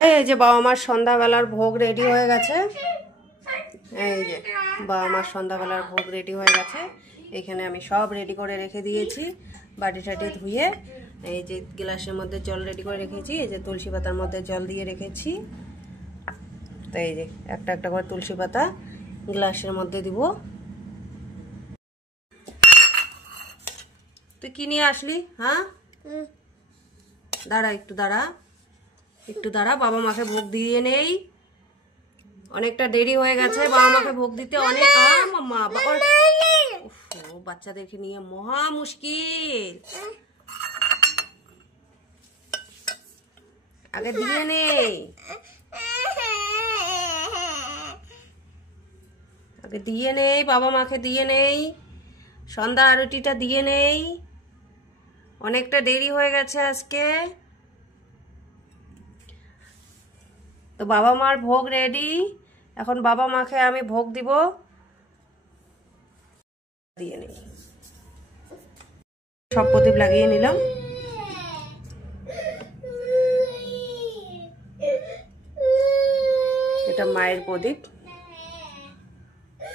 এই যে বাবা মার সন্ধ্যাবেলার ভোগ রেডি হয়ে গেছে। এই যে বাবা মার সন্ধ্যাবেলার ভোগ রেডি হয়ে গেছে। এখানে আমি সব রেডি করে রেখে দিয়েছি, বাটি টাটি ধুয়ে। এই যে গ্লাসের মধ্যে জল রেডি করে রেখেছি, এই যে তুলসী পাতার মধ্যে জল দিয়ে রেখেছি। তো এই যে একটা একটা করে তুলসী পাতা গ্লাসের মধ্যে দিব। তুই কি নিয়ে আসলি? হ্যাঁ, দাঁড়া একটু, একটু দাঁড়া, বাবা মাকে ভোগ দিয়ে নেই। অনেকটা দেরি হয়ে গেছে বাবা মাকে ভোগ দিতে। অনেক বাচ্চাদেরকে নিয়ে মহা মুশকিল। আগে দিয়ে নেই, আগে দিয়ে নেই, বাবা মাকে দিয়ে নেই, সন্ধ্যা আরতিটা দিয়ে নেই। অনেকটা দেরি হয়ে গেছে আজকে। তো বাবা মার ভোগ রেডি, এখন বাবা মাকে আমি ভোগ দিব। দিয়ে নেই, সব প্রদীপ লাগিয়ে নিলাম। এটা মায়ের প্রদীপ।